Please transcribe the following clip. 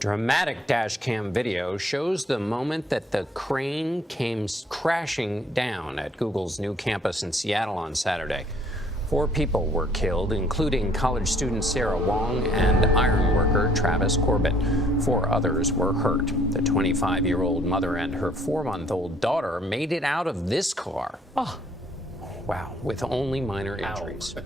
Dramatic dash cam video shows the moment that the crane came crashing down at Google's new campus in Seattle on Saturday. 4 people were killed, including college student Sarah Wong and ironworker Travis Corbett. 4 others were hurt. The 25-year-old mother and her 4-month-old daughter made it out of this car. Oh, wow, with only minor injuries. Ow.